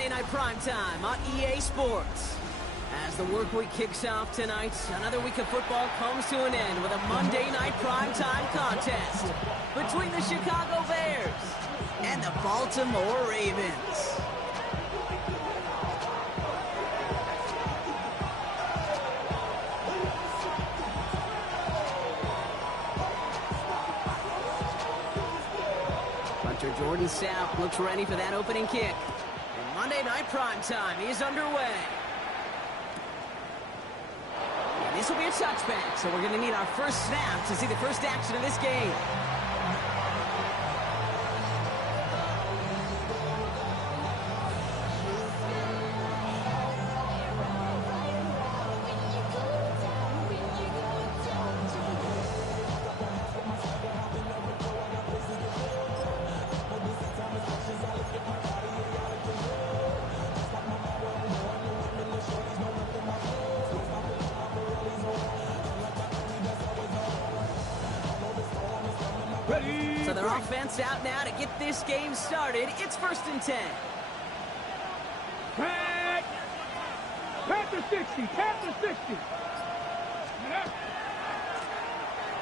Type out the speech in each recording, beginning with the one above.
Monday Night Primetime on EA Sports. As the work week kicks off tonight, another week of football comes to an end with a Monday Night Primetime contest between the Chicago Bears and the Baltimore Ravens. Punter Jordan Sapp looks ready for that opening kick. And Monday Night Primetime is underway. And this will be a touchback, so we're going to need our first snap to see the first action of this game. So their offense out now to get this game started. It's 1st and 10. Pack the 60. Tap the 60.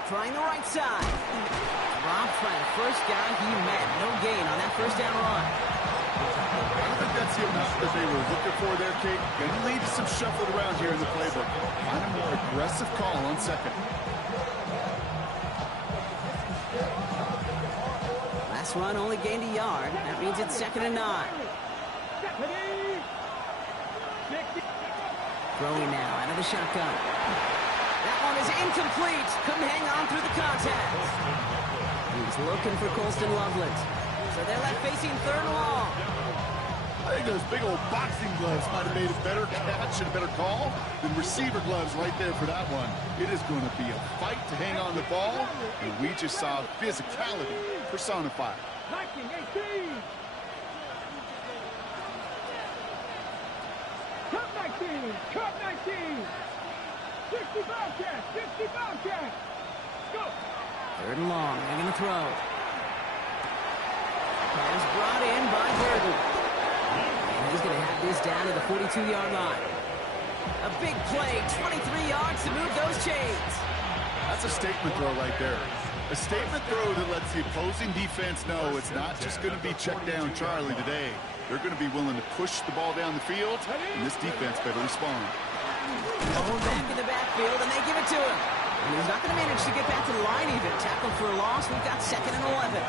Trying the right side. Dropped by the first guy he met. No gain on that first down run. I don't think that's the amount that they were looking for there, Kate. Going to lead to some shuffling around here in the playbook. Find a more aggressive call on second. Last run only gained a yard. That means it's 2nd and 9. Throwing now out of the shotgun. That one is incomplete. Couldn't hang on through the contact. He's looking for Colston Loveland. So they're left facing 3rd and long. I think those big old boxing gloves might have made a better catch and a better call than receiver gloves right there for that one. It is going to be a fight to hang on the ball, and we just saw physicality personified. 19-18. Cut 19. Cut 19. 60 Bobcat. 60 Bobcat. Go. 3rd and long. They're going to throw. Pass brought in by Burton. And he's going to have this down to the 42-yard line. A big play, 23 yards to move those chains. That's a statement throw right there. A statement throw that lets the opposing defense know it's not just going to be check down Charlie today. They're going to be willing to push the ball down the field, and this defense better respond. Back in the backfield, and they give it to him. And he's not going to manage to get back to the line even. Tackle for a loss. We've got 2nd and 11.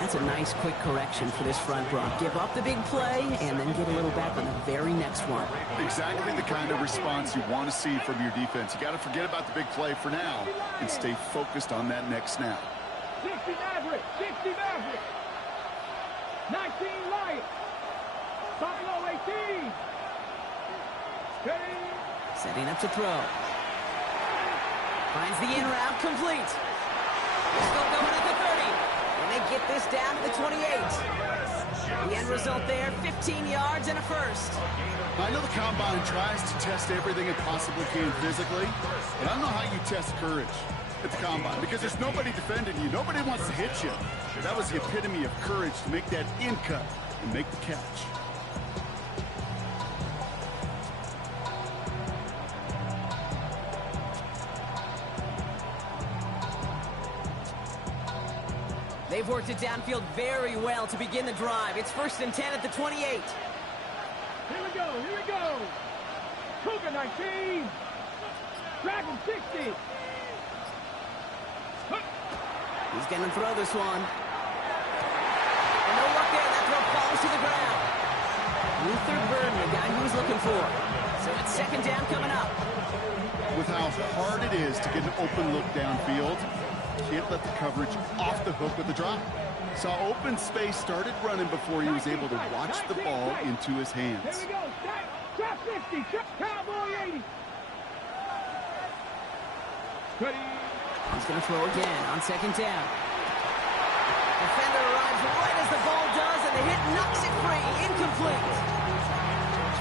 That's a nice quick correction for this front row. Give up the big play and then get a little back on the very next one. Exactly the kind of response you want to see from your defense. You got to forget about the big play for now and stay focused on that next snap. 60 Maverick. 60 Maverick. 19 Lions. Buffalo 18. Steady. Setting up to throw. Finds the in route complete. Still going at the 30. And they get this down to the 28. The end result there, 15 yards and a first. I know the Combine tries to test everything it possibly can physically, but I don't know how you test courage at the Combine because there's nobody defending you. Nobody wants to hit you. That was the epitome of courage to make that in cut and make the catch. They've worked it downfield very well to begin the drive. It's 1st and 10 at the 28. Here we go. Here we go. Cougar 19. Dragon 60. He's going to throw this one. And no luck there. That throw falls to the ground. Luther Burden, the guy he was looking for. So it's 2nd down coming up. With how hard it is to get an open look downfield, can't let the coverage off the hook with the drop. Saw open space, started running before he was able to watch the ball into his hands. Here we go. Trap 50. Cowboy 80. Ready. He's going to throw again on 2nd down. Defender arrives right as the ball does, and the hit knocks it free. Incomplete.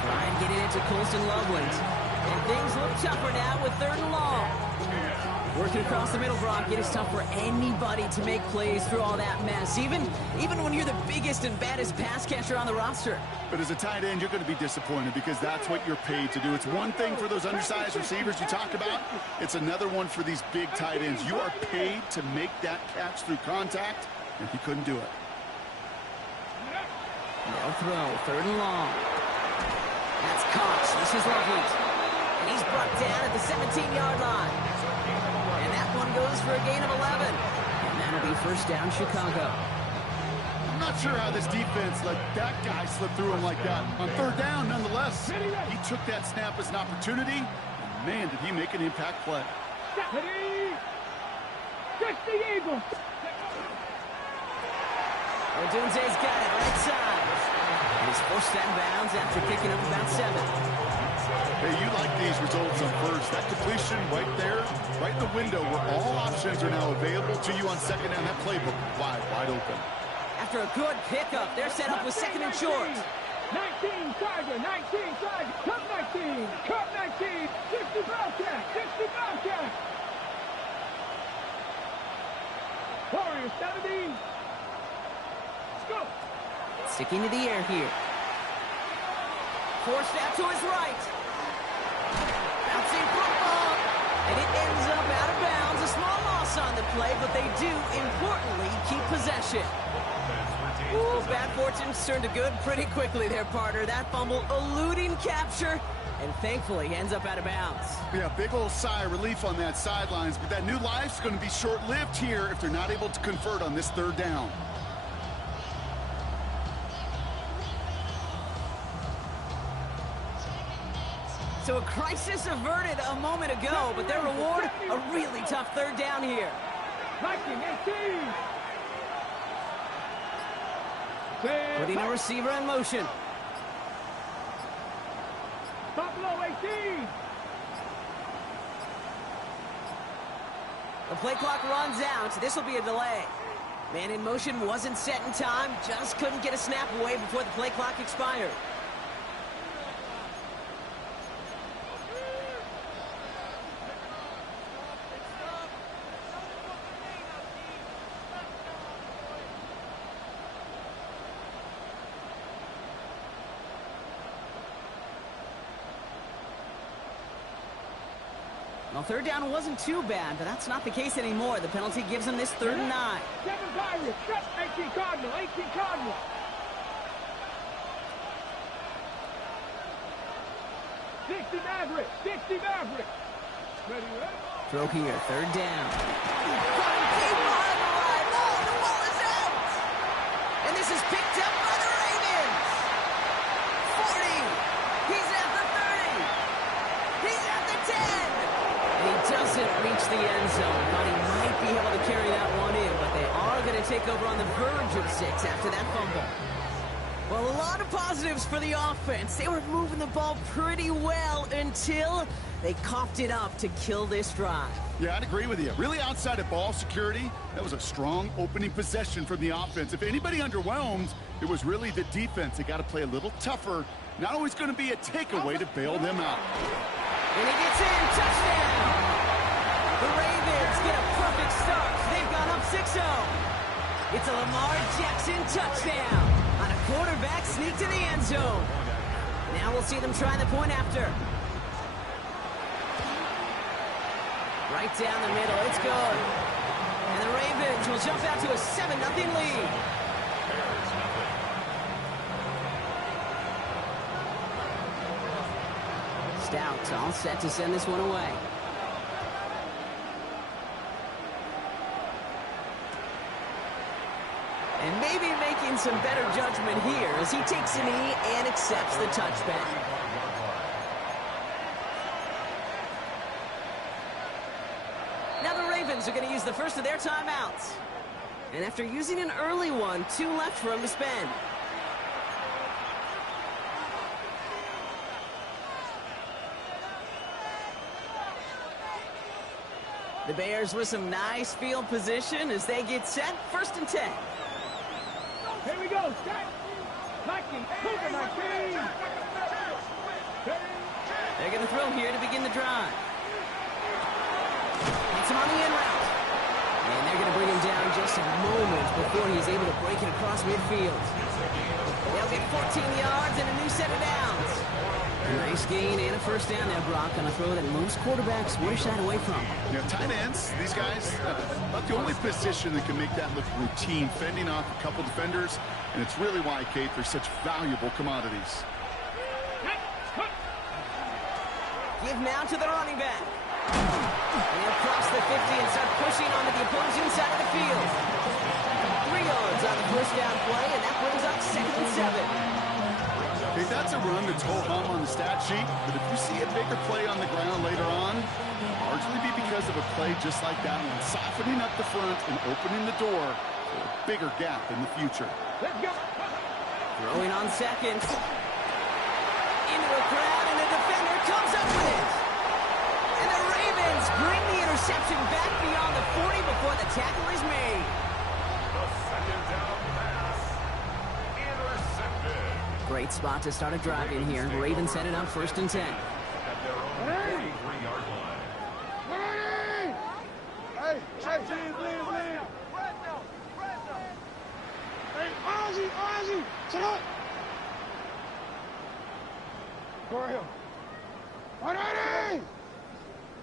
Try and get it into Colston Loveland. And things look tougher now with 3rd and long. Working across the middle, Brock. It is tough for anybody to make plays through all that mess, even when you're the biggest and baddest pass catcher on the roster. But as a tight end, you're going to be disappointed because that's what you're paid to do. It's one thing for those undersized receivers you talked about. It's another one for these big tight ends. You are paid to make that catch through contact, and he couldn't do it. No throw, 3rd and long. That's Cox. This is Loveland. And he's brought down at the 17-yard line. And that one goes for a gain of 11. And that'll be 1st down, Chicago. I'm not sure how this defense let that guy slip through him like that. On 3rd down, nonetheless, he took that snap as an opportunity. And man, did he make an impact play. Catch the Eagles. Odunze's got it right side. And he's forced out of bounds after picking up about 7. Hey, you like these results on first. That completion right there, right in the window where all options are now available to you on 2nd down. That playbook wide open. After a good pickup, they're set up with 2nd and short. 19 Tiger, 19 Tiger, cut 19, cut 19, 60 Bobcat, 60 Bobcat. Warriors 70. Let's go. Sticking to the air here. Forced out to his right. Bouncing football. And it ends up out of bounds. A small loss on the play, but they do, importantly, keep possession. Ooh, bad fortunes turned to good pretty quickly there, partner. That fumble eluding capture, and thankfully ends up out of bounds. Yeah, big old sigh of relief on that sidelines, but that new life's going to be short-lived here if they're not able to convert on this 3rd down. So a crisis averted a moment ago, but their reward, a really tough 3rd down here. Viking 18. Putting a receiver in motion. Buffalo 18. The play clock runs out. This will be a delay. Man in motion wasn't set in time. Just couldn't get a snap away before the play clock expired. Well, 3rd down wasn't too bad, but that's not the case anymore. The penalty gives them this 3rd and 9. 7 Pirates, 18 Cardinal, 18 Cardinal. 60 Maverick, 60 Maverick. Ready, ready? Throw here, 3rd down. Running deep behind the line. No, the ball is out. And this is picked up by the Ravens. 40. He's at the 30. He's at the 10. He doesn't reach the end zone, but he might be able to carry that one in, but they are going to take over on the verge of 6 after that fumble. Well, a lot of positives for the offense. They were moving the ball pretty well until they coughed it up to kill this drive. Yeah, I'd agree with you. Really outside of ball security, that was a strong opening possession from the offense. If anybody underwhelmed, it was really the defense. They got to play a little tougher. Not always going to be a takeaway to bail them out. And he gets in. Touchdown. The Ravens get a perfect start. They've gone up 6-0. It's a Lamar Jackson touchdown on a quarterback sneak to the end zone. Now we'll see them try the point after. Right down the middle. It's good. And the Ravens will jump out to a 7-0 lead. Stout all set to send this one away. And maybe making some better judgment here as he takes a knee and accepts the touchback. Now the Ravens are going to use the first of their timeouts. And after using an early one, 2 left for him to spend. The Bears with some nice field position as they get set. 1st and 10. Here we go. Set. Viking. Cougar 19. They're going to throw here to begin the drive. It's him on the in route. And they're going to bring him down just a moment before he's able to break it across midfield. They'll get 14 yards and a new set of downs. A nice gain and a first down there, Brock, on a throw that most quarterbacks wish that away from. Yeah, tight ends, these guys, not the only position that can make that look routine, fending off a couple defenders, and it's really why, Kate, they're such valuable commodities. Give now to the running back. And he'll cross the 50 and start pushing onto the opposing side of the field. 3 yards on the first down play, and that brings up 2nd and 7. Hey, that's a run that's ho-hum on the stat sheet, but if you see a bigger play on the ground later on, largely be because of a play just like that one, softening up the front and opening the door for a bigger gap in the future. Let's go. Throwing on 2nd. Into a crowd, and the defender comes up with it. And the Ravens bring the interception back beyond the 40 before the tackle is made. The second down pass. Intercepted. Great spot to start a drive in here. Ravens set it up 1st and 10. At their own 43-yard line. Hey, leave. Hey, Ozzy, shut up. Go ahead. Ready?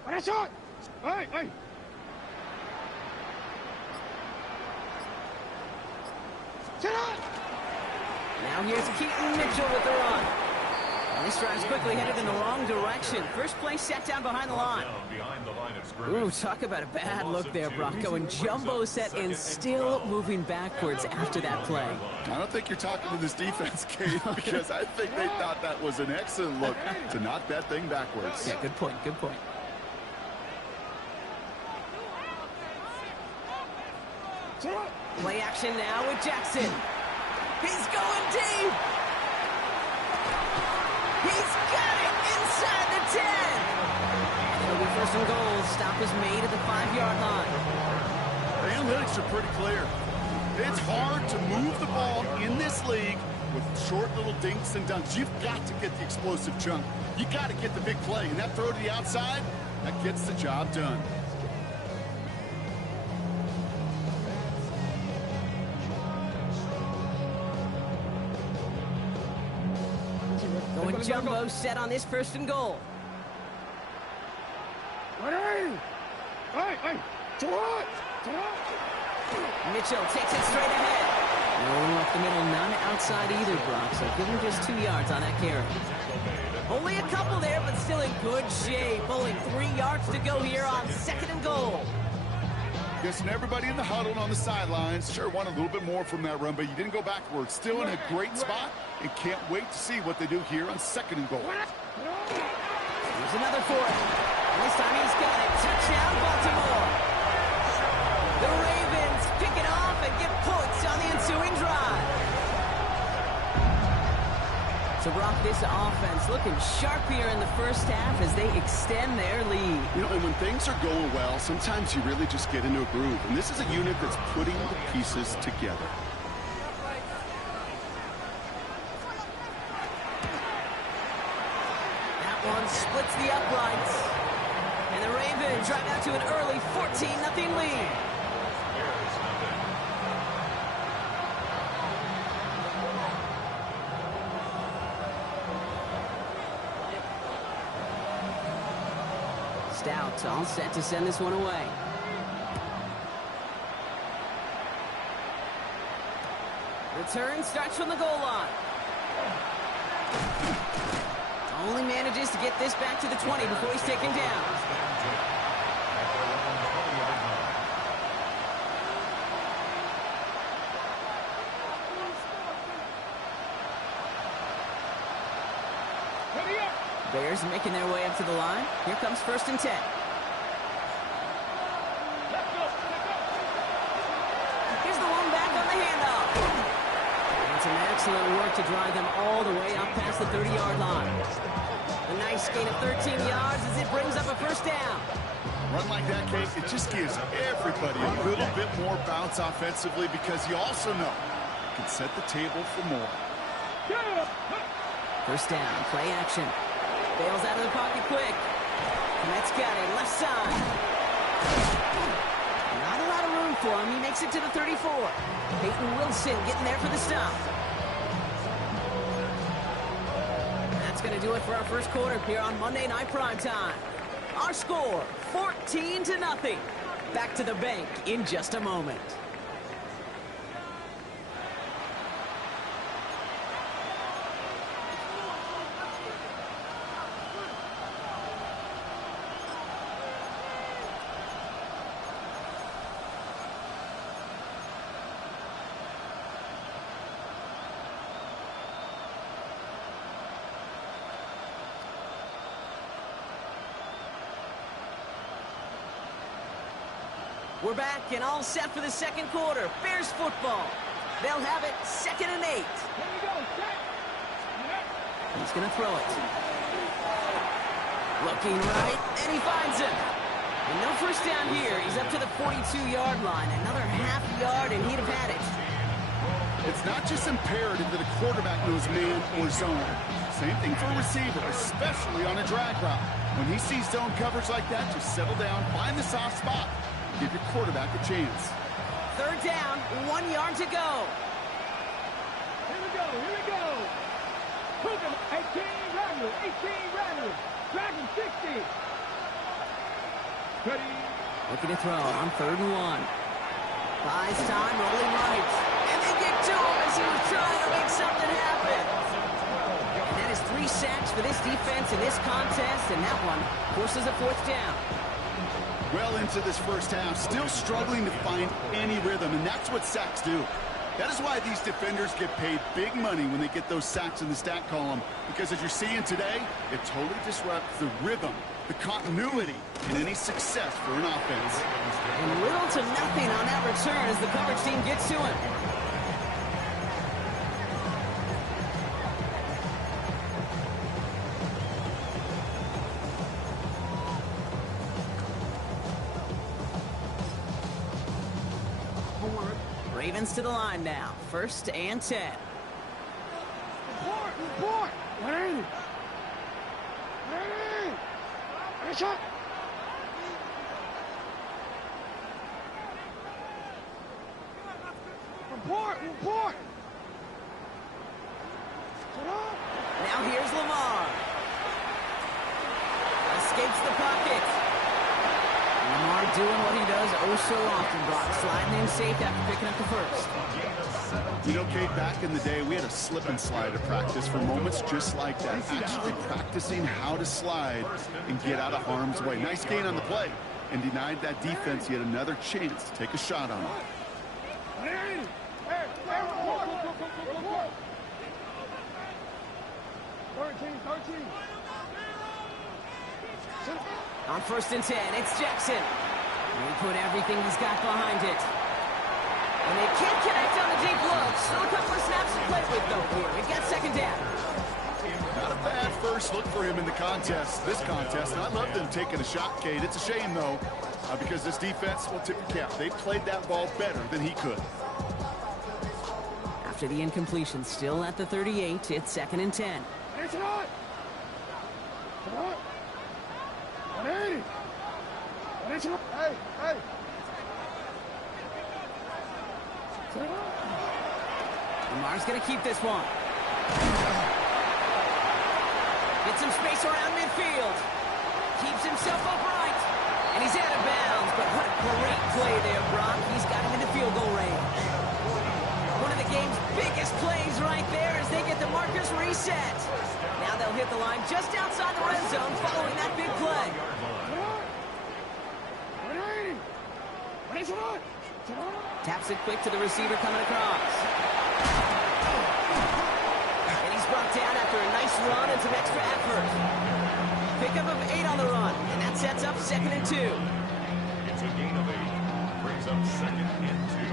Ready, shot. Hey. Shut up. Now here's Keaton Mitchell with the run. And this drive's quickly headed in the wrong direction. First play set down behind the line. Behind the line of scrimmage. Ooh, talk about a bad look there, Brock. Going jumbo set and still moving backwards after that play. I don't think you're talking to this defense, Kate, because I think they thought that was an excellent look to knock that thing backwards. Yeah, good point. Play action now with Jackson. He's going deep. He's got it inside the 10. It'll be 1st and goal. Stop is made at the 5-yard line. The analytics are pretty clear. It's hard to move the ball in this league with short little dinks and dunks. You've got to get the explosive chunk. You got to get the big play. And that throw to the outside, that gets the job done. Going jumbo set on this 1st and goal. Ready? Hey, what? Mitchell takes it straight ahead. No up the middle, none outside either, Brock. So give him just 2 yards on that carry. Only a couple there, but still in good shape. Only 3 yards to go here on 2nd and goal. Guessing everybody in the huddle and on the sidelines sure want a little bit more from that run, but you didn't go backwards. Still in a great spot and can't wait to see what they do here on 2nd and goal. Here's another for it. And this time he's got it. Touchdown, Baltimore. The Ravens pick it off and get points on the ensuing drive. So, Brock, this offense looking sharp here in the first half as they extend their lead. You know, and when things are going well, sometimes you really just get into a groove. And this is a unit that's putting the pieces together. That one splits the uprights. And the Ravens drive out to an early 14-0 lead. Stout all set to send this one away. Return starts from the goal line. Only manages to get this back to the 20 before he's taken down. Bears making their way up to the line. Here comes 1st and 10. Here's the one back on the handoff. And some excellent work to drive them all the way up past the 30-yard line. A nice gain of 13 yards as it brings up a 1st down. Run like that, Kate, it just gives everybody a little bit more bounce offensively because you also know you can set the table for more. 1st down, play action. Bails out of the pocket quick. Met's got it, left side. Not a lot of room for him. He makes it to the 34. Peyton Wilson getting there for the stop. That's going to do it for our first quarter here on Monday Night Primetime. Our score, 14-0. Back to the bank in just a moment. We're back and all set for the second quarter. Bears football. They'll have it 2nd and 8. Here we go, set. He's going to throw it. Looking right, and he finds him. And no first down here. He's up to the 42-yard line. Another half yard, and he'd have had it. It's not just imperative that a quarterback knows man or zone. Same thing for a receiver, especially on a drag route. When he sees zone coverage like that, just settle down, find the soft spot. Give your quarterback a chance. 3rd down, 1 yard to go. Here we go, here we go. Hook him, 18 Rattler. Dragon 60. Ready. Looking to throw on 3rd and 1. Buys time, rolling right. And they get to him as he was trying to make something happen. And that is 3 sacks for this defense in this contest, and that one forces a 4th down. Well into this first half, still struggling to find any rhythm, and that's what sacks do. That is why these defenders get paid big money when they get those sacks in the stat column, because as you're seeing today, it totally disrupts the rhythm, the continuity, and any success for an offense. And little to nothing on that return as the coverage team gets to him. Ravens to the line now. 1st and 10. Report. Ready. Shot. Report. Now here's Lamar. Escapes the pocket. Lamar doing what he does oh so often, Brock. Sliding in safe after picking up the 1st. You know, Kate, back in the day, we had a slip and slide at practice for moments just like that. Actually practicing how to slide and get out of harm's way. Nice gain on the play, and denied that defense yet another chance to take a shot on him. On 1st and 10, it's Jackson. And he put everything he's got behind it. And they can't connect on the deep look. Still a couple of snaps to play with, though, here. We've got 2nd down. Not a bad first look for him in the contest, this contest. And I love them taking a shot, Kate. It's a shame, though, because this defense will tip the cap. They played that ball better than he could. After the incompletion, still at the 38, it's 2nd and 10. It's not. Hey. Lamar's going to keep this one. Gets some space around midfield. Keeps himself upright. And he's out of bounds. But what a great play there, Brock. He's got him in the field goal range. One of the game's biggest plays right there as they get the markers reset. Now they'll hit the line just outside the red zone following that big play. Taps it quick to the receiver coming across. And he's brought down after a nice run and some extra effort. Pickup of 8 on the run, and that sets up 2nd and 2. It's a gain of 8. Brings up 2nd and 2.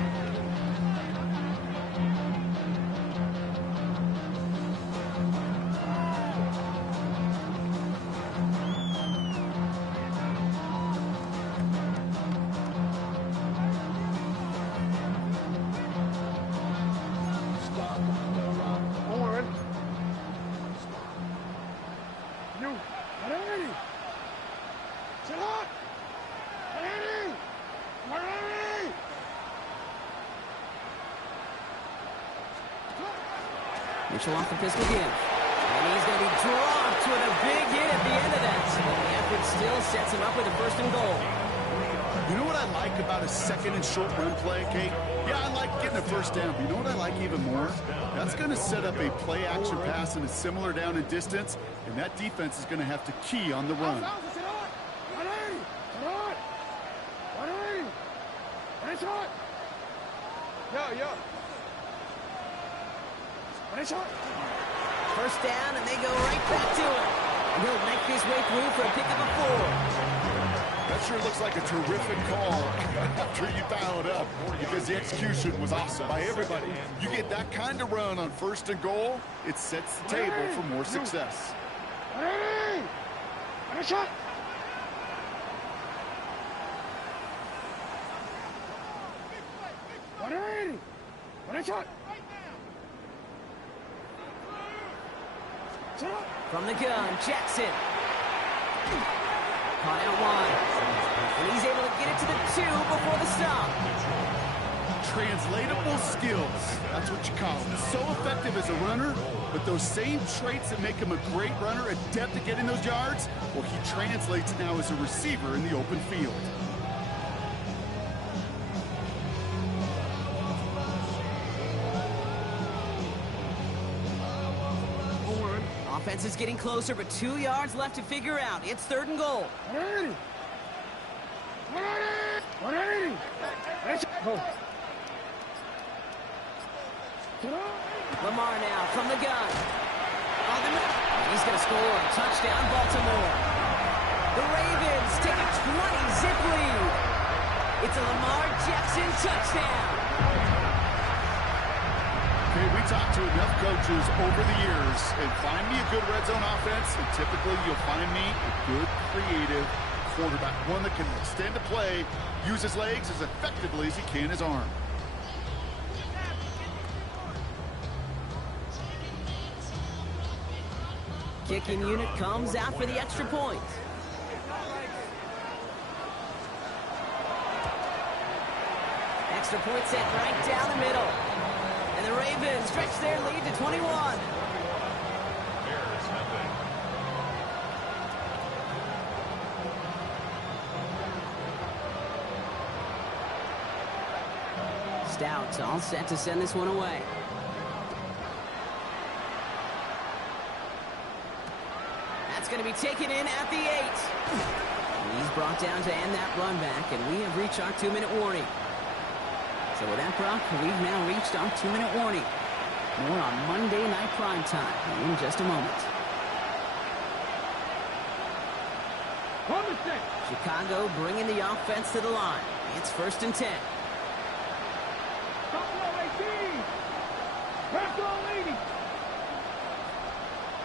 Don't show off the pistol give. And he's going to be dropped with a big hit at the end of that. The effort still sets him up with a first and goal. You know what I like about a second and short run play, Kate? Yeah, I like getting a first down, but you know what I like even more? That's going to set up a play action pass in a similar down and distance, and that defense is going to have to key on the run. First down, and they go right back to him. And he'll make his way through for a pickup of 4. That sure looks like a terrific call after you dial it up, because the execution was awesome by everybody. You get that kind of run on first and goal, it sets the table for more success. From the gun, Jackson. Caught out wide. And he's able to get it to the 2 before the stop. Translatable skills. That's what you call him. So effective as a runner, but those same traits that make him a great runner, adept at getting those yards, well, he translates now as a receiver in the open field. Offense is getting closer, but 2 yards left to figure out. It's 3rd and goal. Lamar now from the gun. He's going to score. Touchdown, Baltimore. The Ravens take a 20-zip lead. It's a Lamar Jackson touchdown. Okay, we talked to enough coaches over the years, and find me a good red zone offense, and typically you'll find me a good, creative quarterback, one that can extend a play, use his legs as effectively as he can his arm. Kicking unit comes out for the extra point. Extra point set right down the middle. And the Ravens stretch their lead to 21. Stout all set to send this one away. That's going to be taken in at the 8. And he's brought down to end that run back, and we have reached our 2-minute warning. So with that, Brock, we've now reached our 2-minute warning. More on Monday Night Prime Time in just a moment. Chicago bringing the offense to the line. It's 1st and 10. Buffalo 18. Buffalo 80.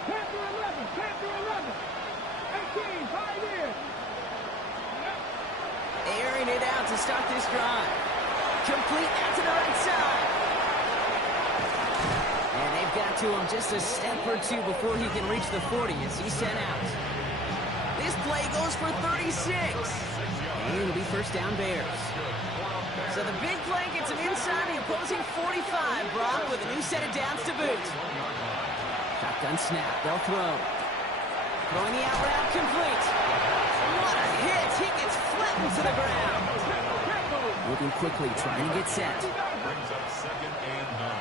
Panther 11. Panther 11. 18. 5 years. Airing it out to start this drive. Complete out to the right side. And they've got to him just a step or 2 before he can reach the 40 as he's sent out. This play goes for 36. And it'll be first down Bears. So the big play gets him inside the opposing 45, Brock, with a new set of downs to boot. Shotgun snap. They'll throw. Throwing the out route complete. What a hit. He gets flattened to the ground. Moving quickly, trying to get set. Brings up 2nd and 9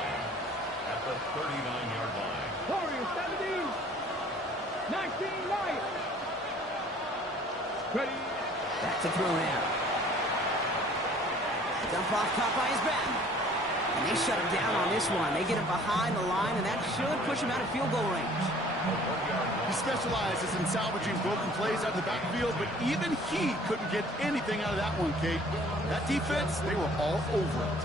at the 39-yard line. Warriors 17. 19 Lions. Ready. Back to throw now. Dump off, caught by his back. And they shut him down on this one. They get him behind the line, and that should push him out of field goal range. He specializes in salvaging broken plays out of the backfield, but even he couldn't get anything out of that one, Kate. That defense, they were all over it.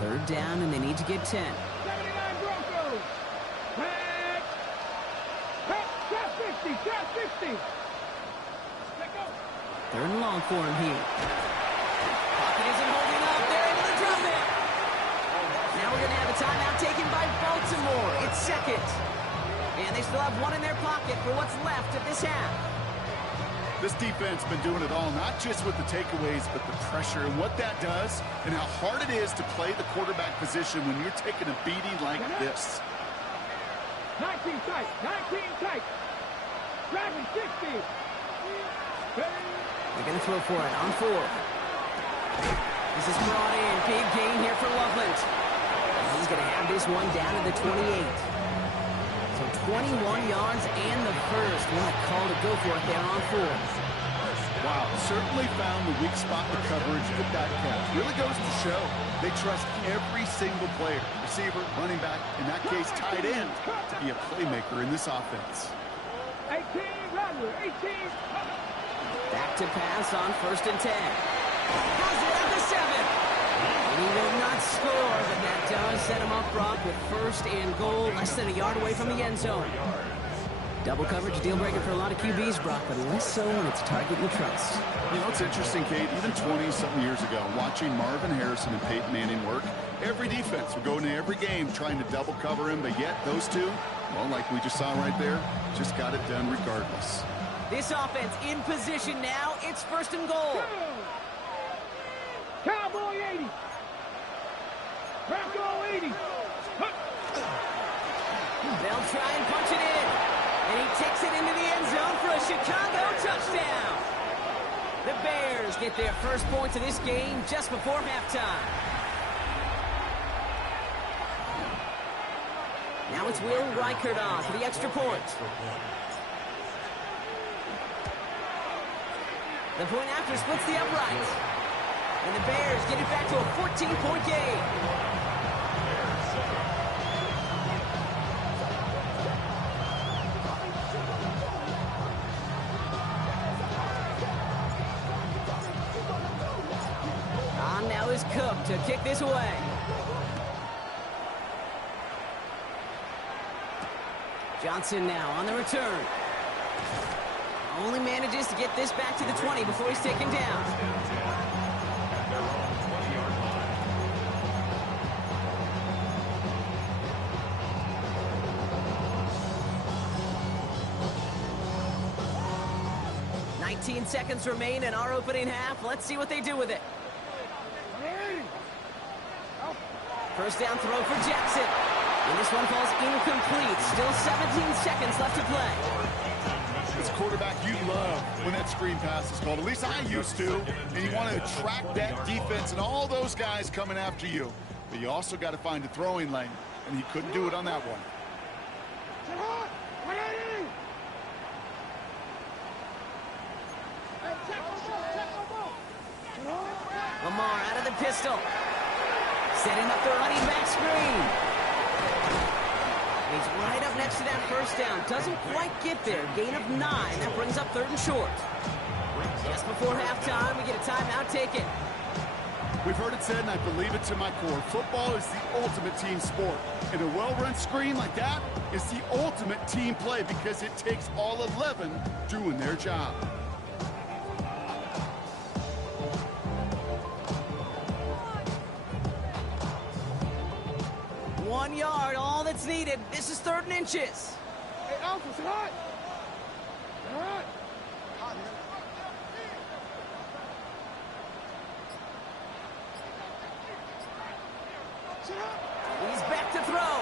3rd down, and they need to get 10. 79 Broncos. Trap 60. Trap 60. 3rd and long for him here. Pocket isn't holding up. They're into the drum it. Now we're going to have a timeout taken by Baltimore. It's 2nd. And they still have one in their pocket for what's left of this half. This defense been doing it all, not just with the takeaways, but the pressure and what that does and how hard it is to play the quarterback position when you're taking a beating like this. 19 tight, 19 tight. Dragon 60. They're going to throw for it on 4. This is brought in. Big gain here for Loveland. He's going to have this one down to the 28. So 21 yards and the first. What a call to go for it there on 4. Wow, certainly found the weak spot in the coverage with that catch. Really goes to show they trust every single player, receiver, running back, in that case tight end, to be a playmaker in this offense. 18, Rattler, 18. Back to pass on 1st and 10. Has it at the 7. And he will not score, but that does set him up, Brock, with 1st and goal, less than a yard away from the end zone. Double coverage, deal breaker for a lot of QBs, Brock, but less so when it's target you trust. You know, it's interesting, Kate, even 20-something years ago, watching Marvin Harrison and Peyton Manning work, every defense would go into every game trying to double cover him, but yet those two, well, like we just saw right there, just got it done regardless. This offense in position now. It's 1st and goal. Cowboy 80. Bronco 80. They'll try and punch it in. And he takes it into the end zone for a Chicago touchdown. The Bears get their first points of this game just before halftime. Now it's Will Reichert on for the extra point. The point after splits the uprights. And the Bears get it back to a 14-point game. On now is Cook to kick this away. Johnson now on the return. Only manages to get this back to the 20 before he's taken down. Seconds remain in our opening half. Let's see what they do with it. First down throw for Jackson. And this one falls incomplete. Still 17 seconds left to play. As a quarterback, you love when that screen pass is called. At least I used to. And you want to attract that defense and all those guys coming after you. But you also got to find a throwing lane. And he couldn't do it on that one. Lamar out of the pistol. Setting up the running back screen. He's right up next to that first down. Doesn't quite get there. Gain of 9. That brings up 3rd and short. Just before halftime, we get a timeout taken. We've heard it said, and I believe it to my core, football is the ultimate team sport. And a well-run screen like that is the ultimate team play because it takes all 11 doing their job. One yard, all that's needed. This is 3rd and inches. Hey, Alpha, it's hot. Hot. He's back to throw.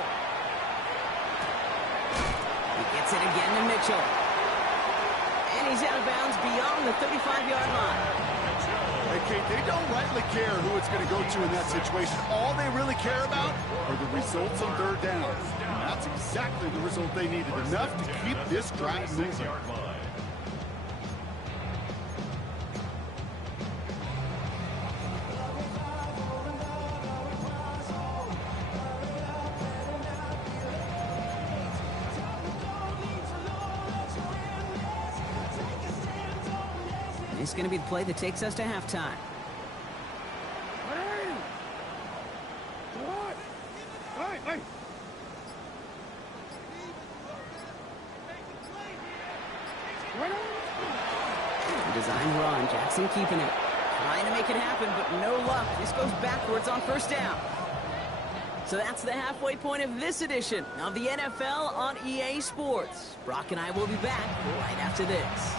He gets it again to Mitchell. And he's out of bounds beyond the 35-yard line. Hey, Kate, they don't rightly care who it's going to go to in that situation. All they really care about are the results on 3rd down. And that's exactly the result they needed, enough to keep this drive moving. It's going to be the play that takes us to halftime. Design run. Jackson keeping it. Trying to make it happen, but no luck. This goes backwards on 1st down. So that's the halfway point of this edition of the NFL on EA Sports. Brock and I will be back right after this.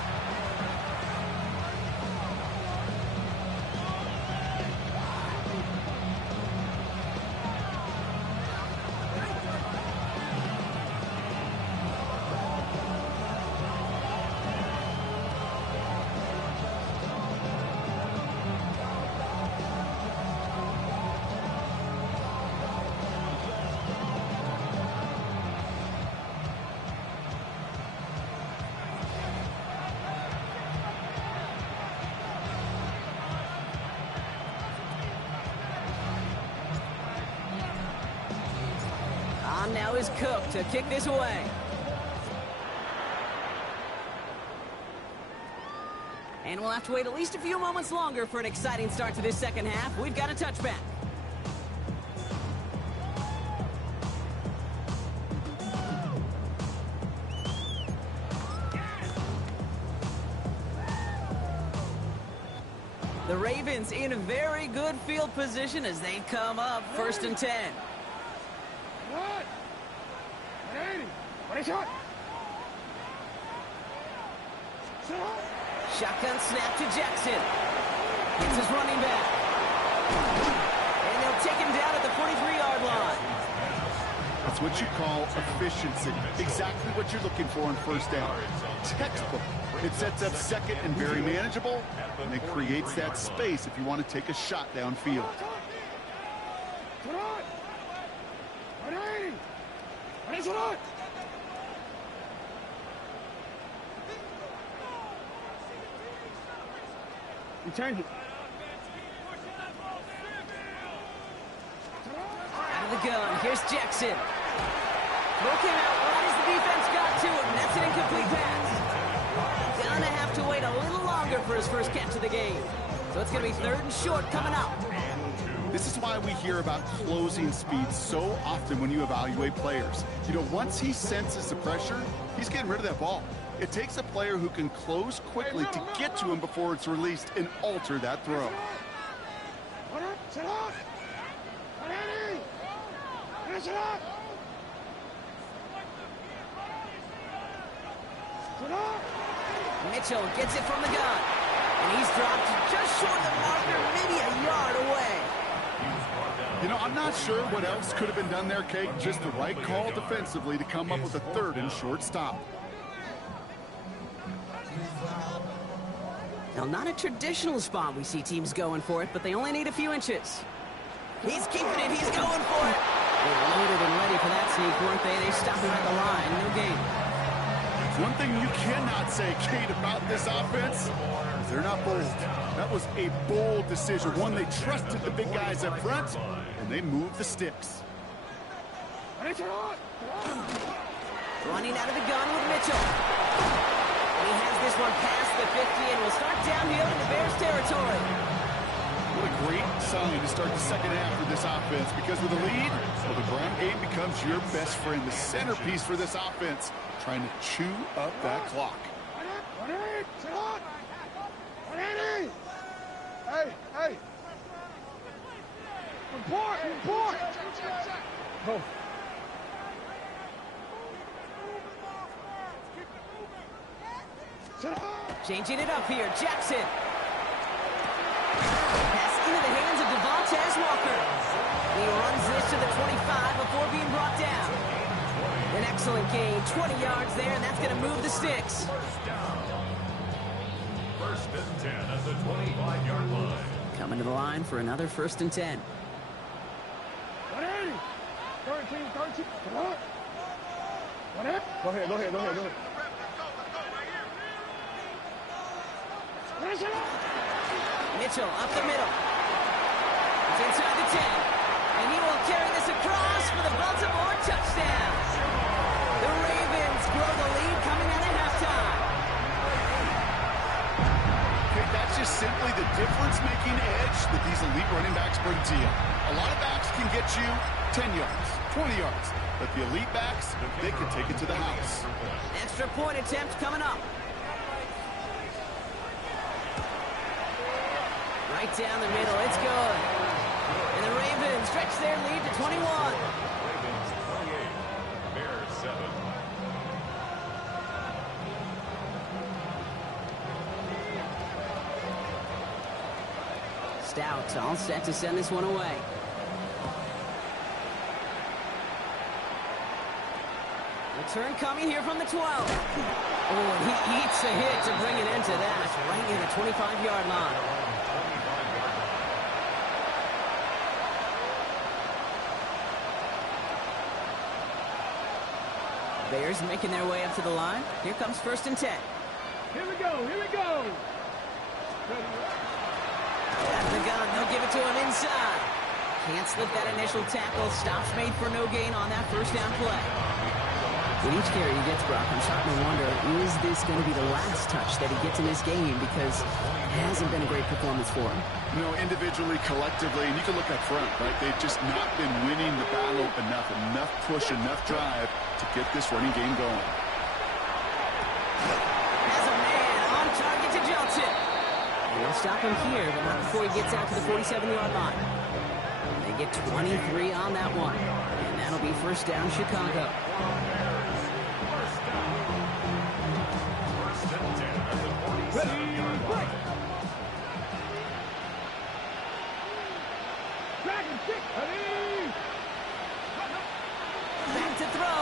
now is Cook to kick this away. And we'll have to wait at least a few moments longer for an exciting start to this second half. We've got a touchback. The Ravens in a very good field position as they come up 1st and 10. What? 180. What is shot? Shotgun snap to Jackson. It's his running back. And they'll take him down at the 43-yard line. That's what you call efficiency. Exactly what you're looking for on first down. Textbook. It sets up second and very manageable, and it creates that space if you want to take a shot downfield. 180. What is shot? Return it. Out of the gun. Here's Jackson. Ball came out right as the defense got to him. That's an incomplete pass. Gonna have to wait a little longer for his first catch of the game. So it's going to be 3rd and short coming up. This is why we hear about closing speed so often when you evaluate players. You know, once he senses the pressure, he's getting rid of that ball. It takes a player who can close quickly to get to him before it's released and alter that throw. Mitchell gets it from the gun. And he's dropped just short of the marker, maybe a yard away. You know, I'm not sure what else could have been done there, Kate. Just the right call defensively to come up with a 3rd and short stop. Now, not a traditional spot we see teams going for it, but they only need a few inches. He's keeping it. He's going for it. They were loaded and ready for that sneak, weren't they? They stopped him at the line. No gain. One thing you cannot say, Kate, about this offense is they're not bold. That was a bold decision, one they trusted the big guys up front, and they moved the sticks. Running out of the gun with Mitchell. He has this one past the 50 and will start downhill in the Bears' territory. What a great sign to start the second half for this offense, because with a lead, well, the ground game becomes your best friend, the centerpiece for this offense, trying to chew up that clock. Hey! Report! Go. Changing it up here, Jackson. Pass into the hands of Devontae Walker. He runs this to the 25 before being brought down. An excellent gain, 20 yards there, and that's going to move the sticks. 1st and 10 at the 25-yard line. Coming to the line for another 1st and 10. 180. 13. Come on. Go ahead. Mitchell up the middle. It's inside the 10. And he will carry this across for the Baltimore touchdown. The Ravens grow the lead coming out of halftime. Okay, that's just simply the difference-making edge that these elite running backs bring to you. A lot of backs can get you 10 yards, 20 yards. But the elite backs, they can take it to the house. Extra point attempt coming up. Right down the middle, it's good. And the Ravens stretch their lead to 21. Ravens 28, Bears 7. Stout all set to send this one away. Return coming here from the 12. Oh, he eats a hit to bring it into that. Right near the 25-yard line. Bears making their way up to the line. Here comes 1st and 10. Here we go. Out of the gun, they'll give it to him inside. Can't slip that initial tackle. Stops made for no gain on that first down play. With each carry he gets, Brock, I'm starting to wonder, is this going to be the last touch that he gets in this game? Because it hasn't been a great performance for him. You know, individually, collectively, and you can look up front, right? They've just not been winning the battle enough push, enough drive to get this running game going. Has a man on target to Johnson. And they'll stop him here, but not before he gets out to the 47-yard line. They get 23 on that one. And that'll be first down, Chicago. Back to throw.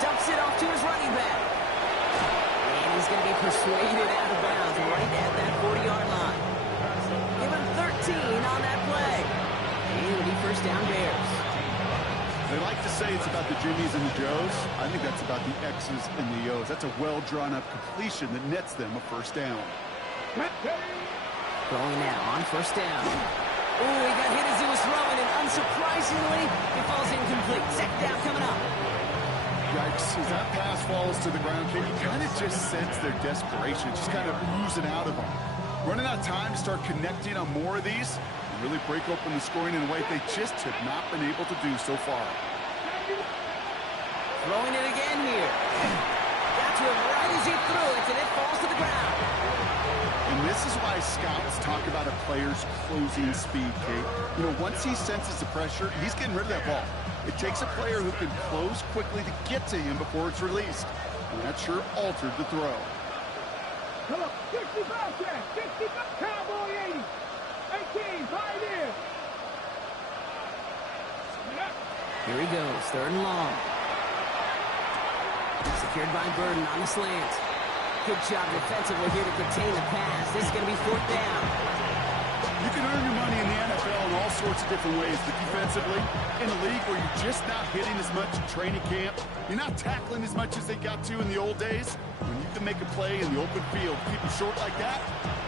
Dumps it off to his running back. And he's going to be persuaded out of bounds right at that 40-yard line. Give him 13 on that play. And it'll be first down Bears. They like to say it's about the Jimmies and the Joes. I think that's about the X's and the O's. That's a well-drawn-up completion that nets them a first down. Throwing now on first down. Ooh, he got hit as he was throwing, and unsurprisingly, it falls incomplete. Second down coming up. Yikes, as that pass falls to the ground, you kind of just sense their desperation, just kind of oozing out of them. Running out of time to start connecting on more of these and really break open the scoring in a way they just have not been able to do so far. Throwing it again here. Got to him right as he threw it, and it falls to the ground. And this is why scouts talk about a player's closing speed, Kate. You know, once he senses the pressure, he's getting rid of that ball. It takes a player who can close quickly to get to him before it's released. And that sure altered the throw. Come on, 65 track, 65, Cowboy 80, 18, Pioneer. Here he goes, third and long. Secured by Burden on the slant. Good job defensively here to contain the pass. This is going to be fourth down. You can earn your money in the NFL in all sorts of different ways, but defensively, in a league where you're just not hitting as much in training camp, you're not tackling as much as they got to in the old days, when you can make a play in the open field, keep it short like that,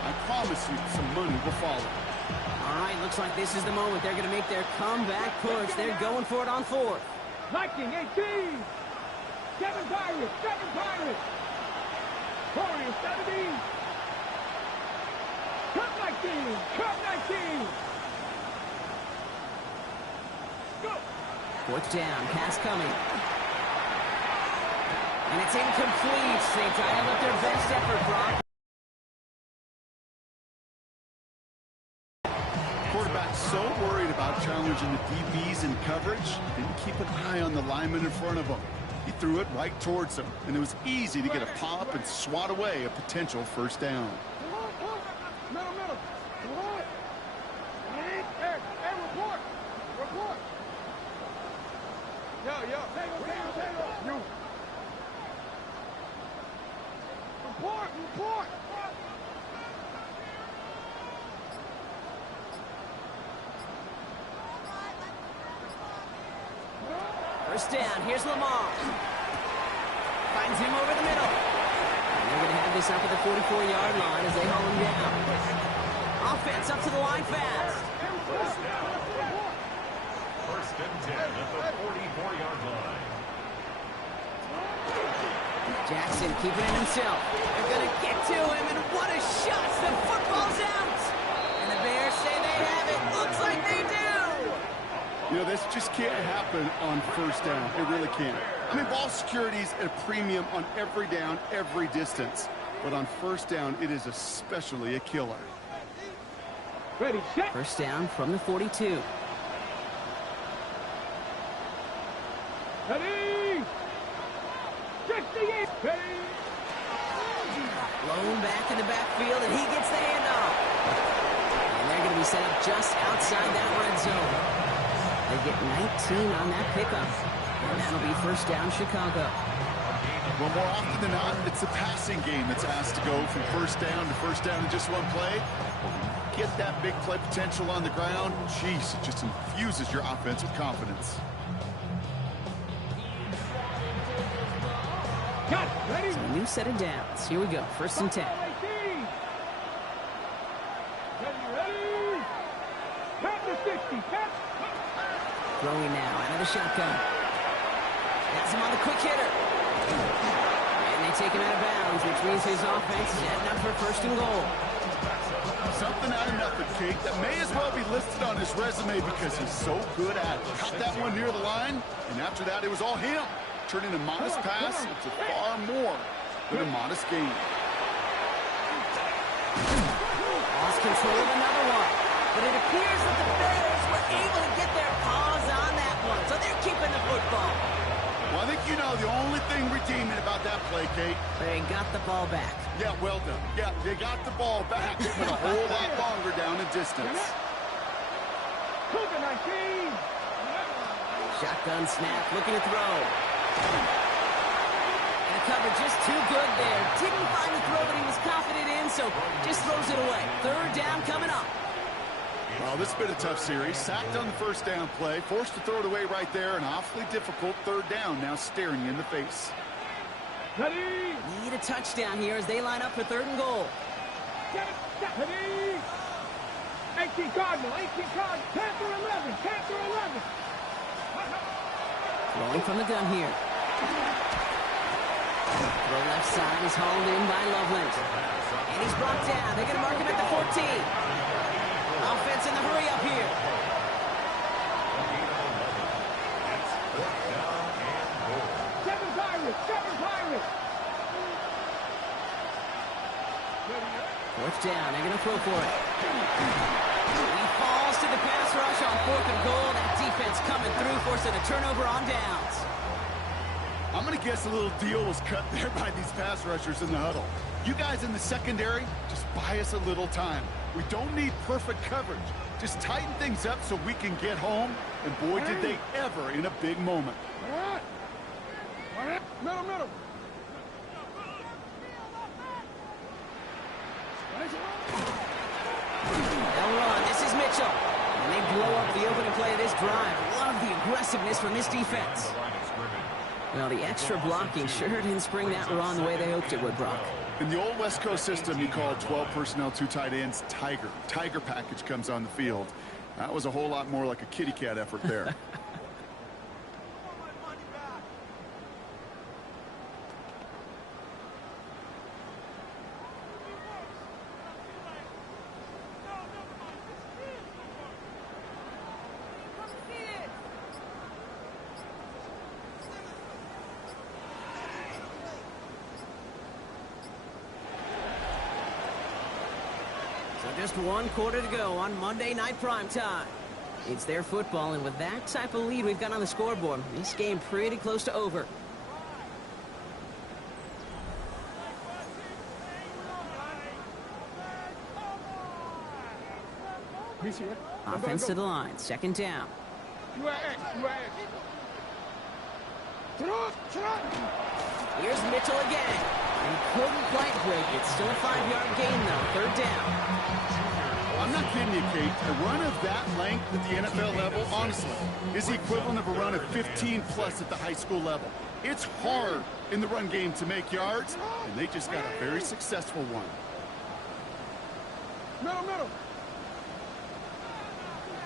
I promise you some money will follow. All right, looks like this is the moment. They're going to make their comeback push. They're going for it on fourth. Viking 18, 7 Pirates, 7 Pirates. Warriors 17. Cup 19, Cup 19. Go. Fourth down, pass coming. And it's incomplete. They dialed up their best effort, Brock. Quarterback so worried about challenging the DBs in coverage, didn't keep an eye on the lineman in front of him. He threw it right towards him, and it was easy to get a pop and swat away a potential first down. Middle. Report. Hey, report. Report. Yo. You. Report. First down, here's Lamar. Finds him over the middle. And they're going to have this up at the 44-yard line as they haul him down. Offense up to the line fast. First and 10 at the 44-yard line. Jackson keeping it himself. They're going to get to him, and what a shot! The football's out! And the Bears say they have it. Looks like they do! You know, this just can't happen on first down. It really can't. I mean, ball security's at a premium on every down, every distance. But on first down, it is especially a killer. Ready, set. First down from the 42. Ready. 68. Ready. Blown back in the backfield, and he gets the handoff. And they're going to be set up just outside that red zone. They get 19 on that pickup. And that'll be first down, Chicago. Well, more often than not, it's the passing game that's asked to go from first down in just one play. Get that big play potential on the ground. Jeez, it just infuses your offense with confidence. Got it. Ready. So a new set of downs. Here we go. First and 10. Ready. Throwing now out of the shotgun. That's him on the quick hitter. And they take him out of bounds, which means his offense is heading up for first and goal. Something out of nothing, Kate, that may as well be listed on his resume because he's so good at it. Caught that one near the line, and after that, it was all him. Turning a modest pass into far more than a modest gain. Lost control of another one. But it appears that the Bears were able to get their paws on that one, so they're keeping the football. Well, I think you know the only thing redeeming about that play, Kate. They got the ball back. Yeah, well done. Yeah, they got the ball back, but a whole lot longer down in distance. Cougar 19. Shotgun snap, looking to throw. And the cover just too good there. Didn't find the throw that he was confident in, so just throws it away. Third down coming up. Well, this has been a tough series. Sacked on the first down play, forced to throw it away right there, an awfully difficult third down now staring you in the face. Ready. Need a touchdown here as they line up for third and goal. Ready. 18 Cardinal, 18 Cardinal. Panther 11, Panther 11. Throwing from the gun here. The left side is hauled in by Loveland. And he's brought down. They're going to mark him at the 14. Offense in the hurry up here. Seven Pirates, Seven Pirates. Fourth down. They're going to throw for it. He falls to the pass rush on fourth and goal. That defense coming through, forcing a turnover on downs. I'm going to guess a little deal was cut there by these pass rushers in the huddle. You guys in the secondary, just buy us a little time. We don't need perfect coverage. Just tighten things up so we can get home. And boy, did they ever in a big moment. Middle, middle. They'll run. This is Mitchell. And they blow up the opening play of this drive. Love the aggressiveness from this defense. Well, the extra blocking sure didn't spring that run the way they hoped it would, Brock. In the old West Coast system, you call 12 personnel, 2 tight ends, Tiger. Tiger package comes on the field. That was a whole lot more like a kitty cat effort there. Just one quarter to go on Monday Night Primetime. It's their football, and with that type of lead we've got on the scoreboard, this game pretty close to over. Offense to the line, second down. Here's Mitchell again. He couldn't quite break it. Still a 5-yard gain, though. Third down. I'm not kidding you, Kate. A run of that length at the NFL level, honestly, is the equivalent of a run of 15-plus at the high school level. It's hard in the run game to make yards, and they just got a very successful one. Middle, middle.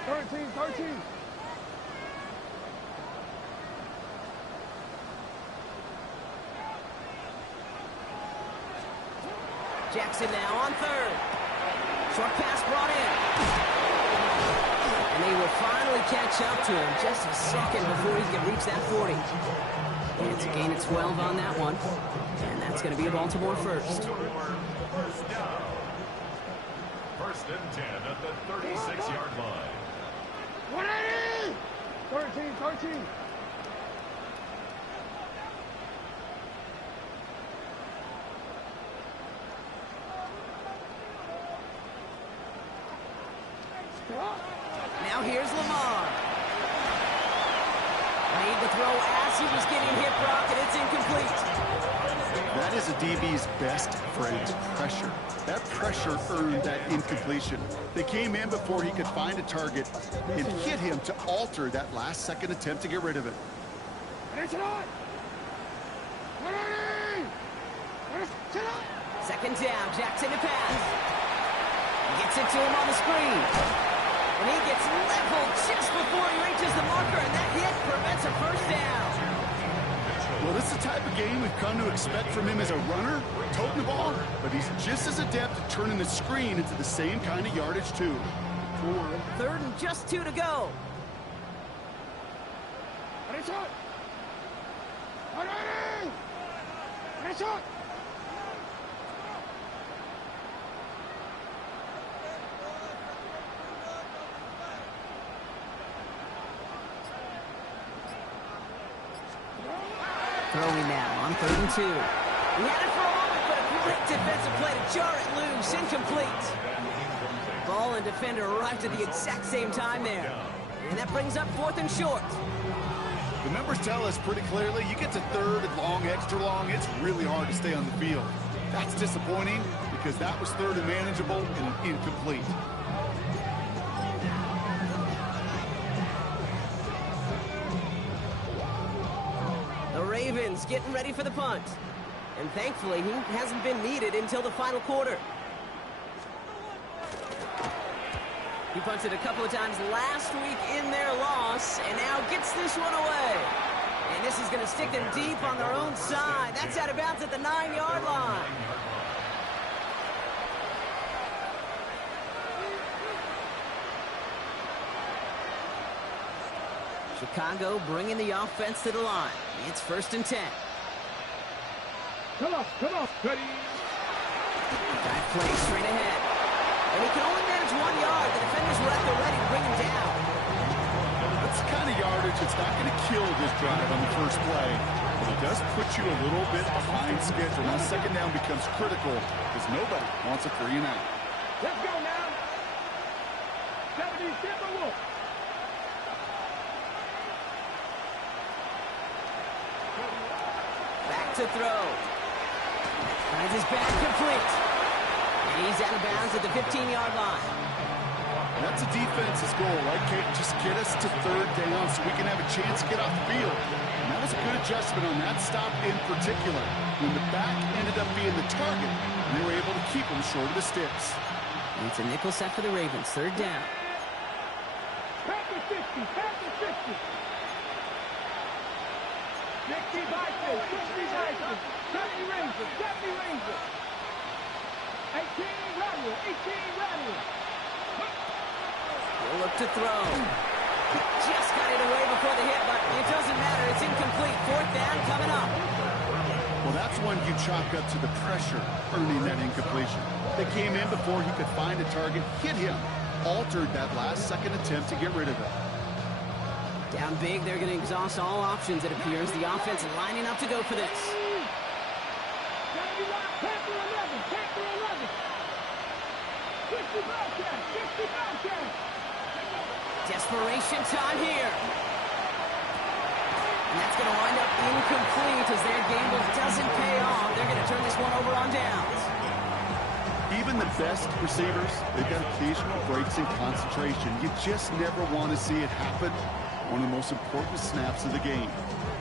13, 13. Jackson now on third. Short pass brought in. And they will finally catch up to him just a second before he can reach that 40. And it's a gain of 12 on that one. And that's going to be a Baltimore first. First and 10 at the 36-yard line. 13, 13. Now here's Lamar. Made the throw as he was getting hit, Brock, and it's incomplete. That is a DB's best friend, pressure. That pressure earned that incompletion. They came in before he could find a target and hit him to alter that last-second attempt to get rid of it. Second down, Jackson to pass. Gets it to him on the screen. And he gets leveled just before he reaches the marker, and This is the type of game we've come to expect from him as a runner, toting the ball, but he's just as adept at turning the screen into the same kind of yardage, too. Third and just 2 to go. Throwing now on 3rd and 2. He had it for a moment, but a great defensive play to jar it loose. Incomplete. Ball and defender arrived at the exact same time there. And that brings up 4th and short. The numbers tell us pretty clearly, you get to 3rd and long, extra long, it's really hard to stay on the field. That's disappointing because that was 3rd and manageable and incomplete. The Ravens getting ready for the punt. And thankfully, he hasn't been needed until the final quarter. He punted a couple of times last week in their loss, and now gets this one away. And this is going to stick them deep on their own side. That's out of bounds at the 9-yard line. Chicago bringing the offense to the line. It's 1st and 10. Come on, ready. That play straight ahead. And he can only manage 1 yard. The defenders were at the ready to bring him down. That's the kind of yardage that's not going to kill this drive on the first play. But it does put you a little bit behind schedule. Now 2nd down becomes critical because nobody wants a 3 and out. Let's go now. 70 Timberwolves. Back to throw. Finds his back complete. And he's out of bounds at the 15-yard line. That's a defense's goal, right, Kate? Just get us to 3rd down so we can have a chance to get off the field. And that was a good adjustment on that stop in particular. When the back ended up being the target, they were able to keep him short of the sticks. And it's a nickel set for the Ravens. 3rd down. Packers 50, Packers 50. 60 Vikings, 60 Vikings, 70 Rangers, 70 Rangers. 18 Rangers, 18 Rangers. He'll look to throw. Just got it away before the hit, but it doesn't matter. It's incomplete. 4th down coming up. Well, that's one you chalk up to the pressure earning that incompletion. They came in before he could find a target, hit him, altered that last-second attempt to get rid of it. Down big, they're going to exhaust all options, it appears. The offense lining up to go for this. Packer 11, Packer 11. 60 Bobcats, 60 Bobcats. Desperation time here. And that's going to wind up incomplete as their gamble doesn't pay off. They're going to turn this one over on downs. Even the best receivers, they've got occasional breaks in concentration. You just never want to see it happen. One of the most important snaps of the game.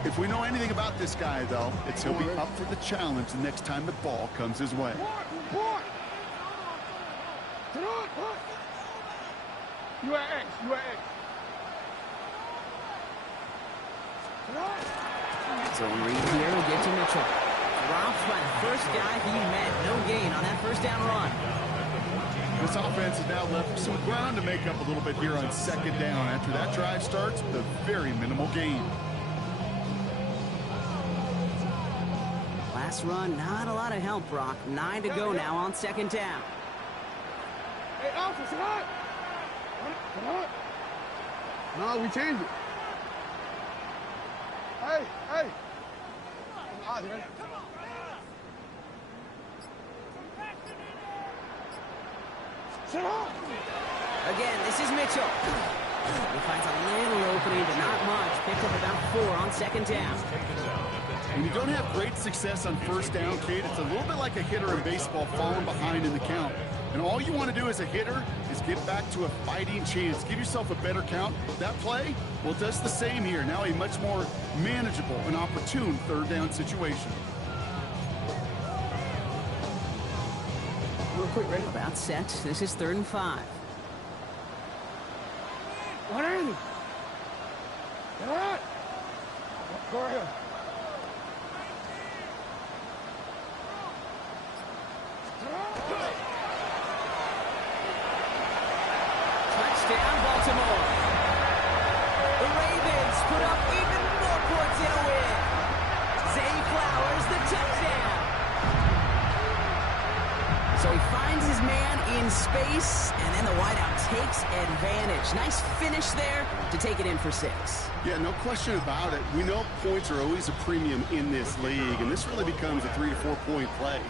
If we know anything about this guy, though, it's he'll be up for the challenge the next time the ball comes his way. You are X, you are X. Zone read here will get to Mitchell. Dropped by the first guy he met. No gain on that 1st down run. This offense is now left with some ground to make up a little bit here on 2nd down. After that drive starts with a very minimal gain. Last run, not a lot of help, Brock. 9 to go now on 2nd down. Hey, Alpha, sit up. No, we changed it. Hey. Again, this is Mitchell. He finds a little opening, but not much. Picked up about 4 on 2nd down. When you don't have great success on 1st down, Kate, it's a little bit like a hitter in baseball falling behind in the count. And all you want to do as a hitter is get back to a fighting chance. Give yourself a better count. That play, well, it does the same here. Now a much more manageable and opportune 3rd down situation. Real quick, ready? About set. This is 3rd and 5. What are you? Go ahead. Touchdown, Baltimore. The Ravens put up even more points in a win. Zay Flowers, the touchdown. So he finds his man in space, and then the wideout takes advantage. Nice finish there to take it in for 6. Yeah, no question about it. We know points are always a premium in this league, and this really becomes a 3 to 4 point play.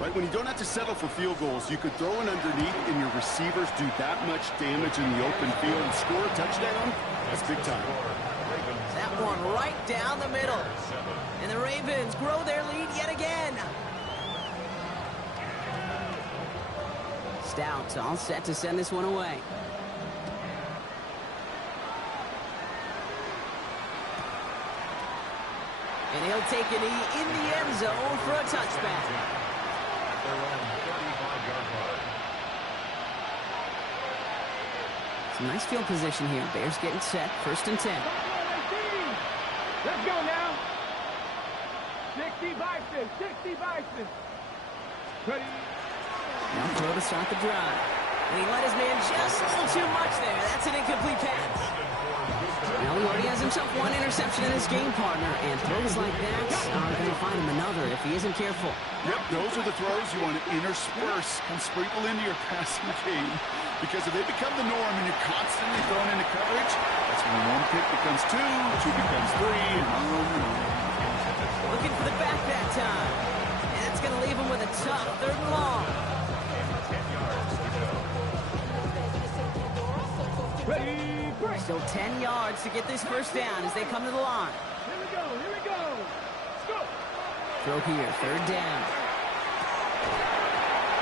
Right, when you don't have to settle for field goals, you could throw it underneath and your receivers do that much damage in the open field and score a touchdown. That's big time. That one right down the middle. And the Ravens grow their lead yet again. Stout all set to send this one away. And he'll take a knee in the end zone for a touchback. Some nice field position here. Bears getting set. 1st and 10. Let's go now. 60 Bison. 60 Bison. Ready. Now throw to start the drive. And he let his man just a little too much there. That's an incomplete pass. Well, he already has himself one interception in this game, partner. And throws like that are going to find him another if he isn't careful. Yep, those are the throws you want to intersperse and sprinkle into your passing game. Because if they become the norm and you're constantly thrown into coverage, that's when 1 pick becomes 2, 2 becomes 3, and on. Looking for the back that time. And that's going to leave him with a tough 3rd and long. Ready, break. Still 10 yards to get this 1st down as they come to the line. Here we go. Here we go. Go. Throw here. 3rd down.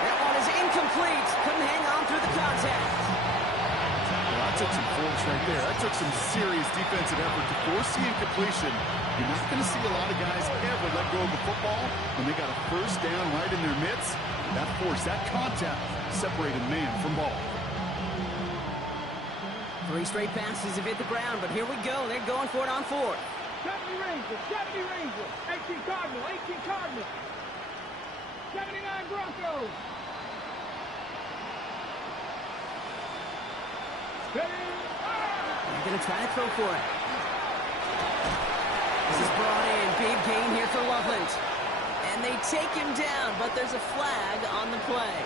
That one is incomplete. Couldn't hang on through the contact. Well, that took some force right there. That took some serious defensive effort to force the incompletion. You're not going to see a lot of guys ever let go of the football when they got a 1st down right in their midst. That force, that contact, separated man from ball. 3 straight passes have hit the ground, but here we go. They're going for it on 4th. 70 Rangers. 70 Rangers. 18 Cardinals. 18 Cardinals. 79 Broncos. Ready. They're going to try to throw for it. This is brought in. Big gain here for Loveland. And they take him down, but there's a flag on the play.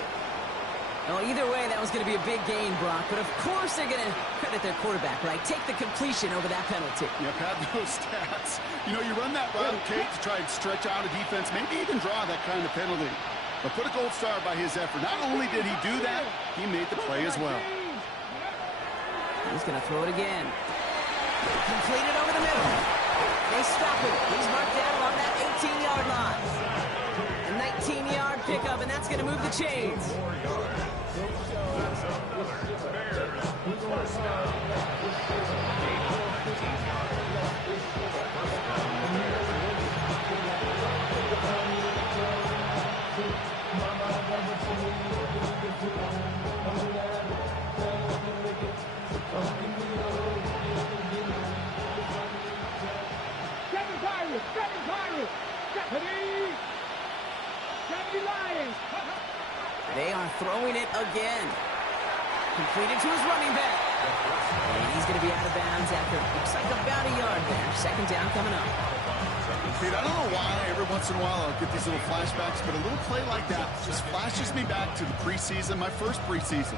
Well, either way, that was going to be a big gain, Brock. But of course they're going to credit their quarterback, right? Take the completion over that penalty. Yep, had those stats. You know, you run that route, Kate, to try and stretch out a defense, maybe even draw that kind of penalty. But put a gold star by his effort. Not only did he do that, he made the play as well. He's going to throw it again. Completed over the middle. They stop him. He's marked down along that 18-yard line. A 19-yard pickup, and that's going to move the chains. They are throwing it again. Completed to his running back. And he's going to be out of bounds after, looks like about a yard there. 2nd down coming up. Dude, I don't know why every once in a while I'll get these little flashbacks, but a little play like that just flashes me back to the preseason, my first preseason.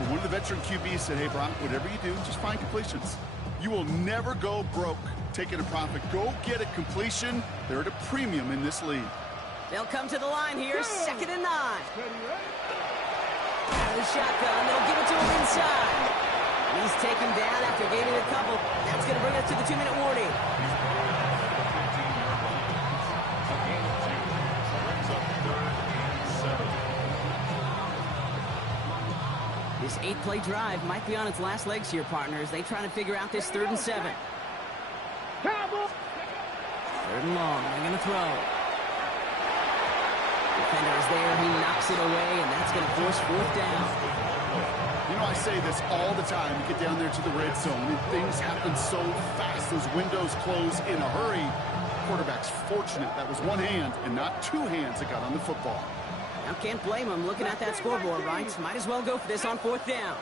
Where one of the veteran QBs said, hey, Brock, whatever you do, just find completions. You will never go broke taking a profit. Go get a completion. They're at a premium in this league. They'll come to the line here, 2nd and 9. Out of the shotgun, they'll give it to him inside. He's taken down after gaining a couple. That's going to bring us to the 2-minute warning. This 8-play drive might be on its last legs here, partners. They try to figure out this 3rd and 7. 3rd and long. They're going to throw. Defender is there. He knocks it away, and that's going to force 4th down. You know, I say this all the time. You get down there to the red zone, and things happen so fast. Those windows close in a hurry. Quarterback's fortunate that was one hand and not 2 hands that got on the football. Now can't blame him looking at that scoreboard, right? Might as well go for this on 4th down.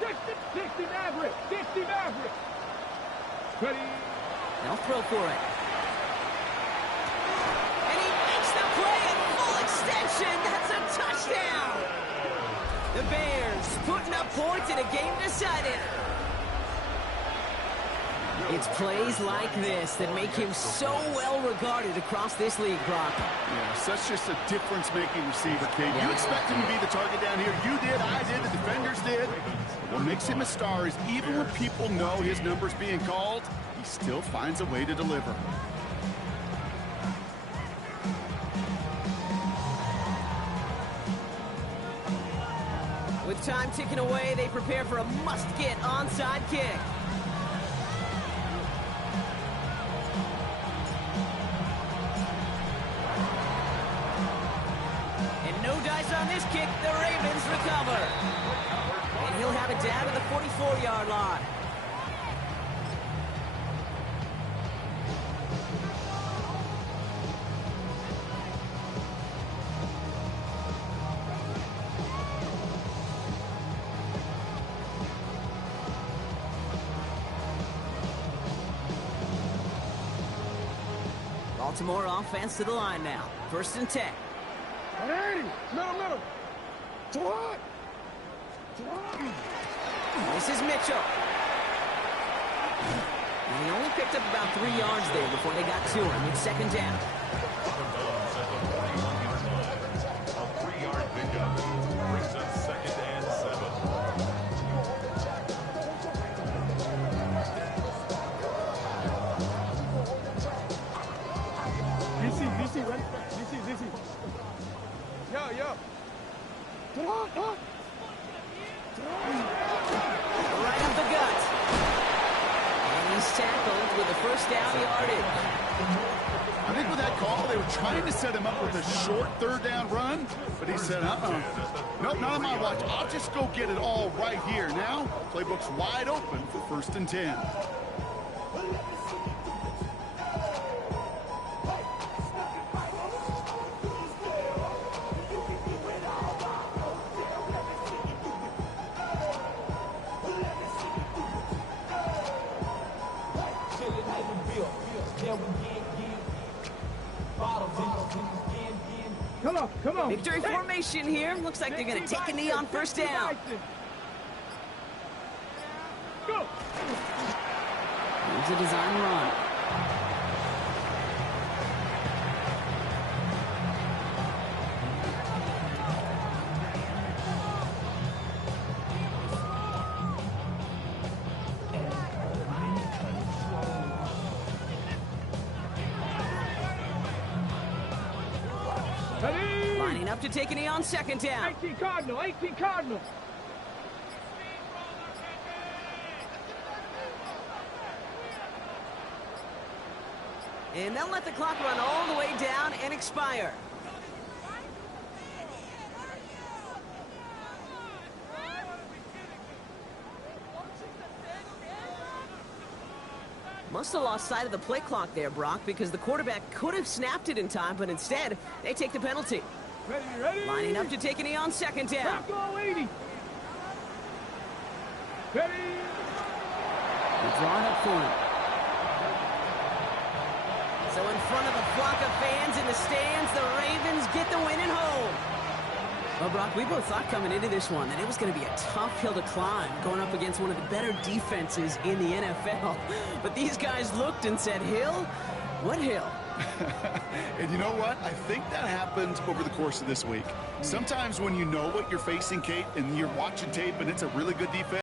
60 Maverick. 60 Maverick. Ready. They'll throw for it. And he makes the play at full extension. That's a touchdown. The Bears putting up points in a game decider. It's plays like this that make him so well regarded across this league, Brock. Yeah, such just a difference-making receiver, kid. You expect him to be the target down here. You did, I did, the defenders did. What makes him a star is even when people know his number's being called, he still finds a way to deliver. With time ticking away, they prepare for a must-get onside kick. And no dice on this kick. The Ravens recover. And he'll have it down to the 44-yard line. Baltimore offense to the line now. 1st and 10. 80. Middle. What? This is Mitchell. And he only picked up about 3 yards there before they got to him. It's 2nd down. A 3-yard pickup brings up 2nd and 7. DC, ready? DC. Yo. Right up the gut. And he's tackled with a 1st down yardage. I think with that call, they were trying to set him up with a short 3rd down run, but he said, nope, not on my watch. I'll just go get it all right here. Now, playbook's wide open for 1st and 10. Come on. Victory formation here. Looks like they're going to take a knee on 1st down. Go. Here's a design run. Ready. Lining up to take a knee on 2nd down. 18 Cardinal. And they'll let the clock run all the way down and expire. Must have lost sight of the play clock there, Brock, because the quarterback could have snapped it in time, but instead, they take the penalty. Ready. Lining up to take a knee on 2nd down. Go 80. Ready. They're drawing up for him. So in front of a flock of fans in the stands, the Ravens get the win at home. Well, Brock, we both thought coming into this one that it was going to be a tough hill to climb, going up against one of the better defenses in the NFL. But these guys looked and said, Hill? What hill? And you know what? I think that happened over the course of this week. Sometimes when you know what you're facing, Kate, and you're watching tape and it's a really good defense,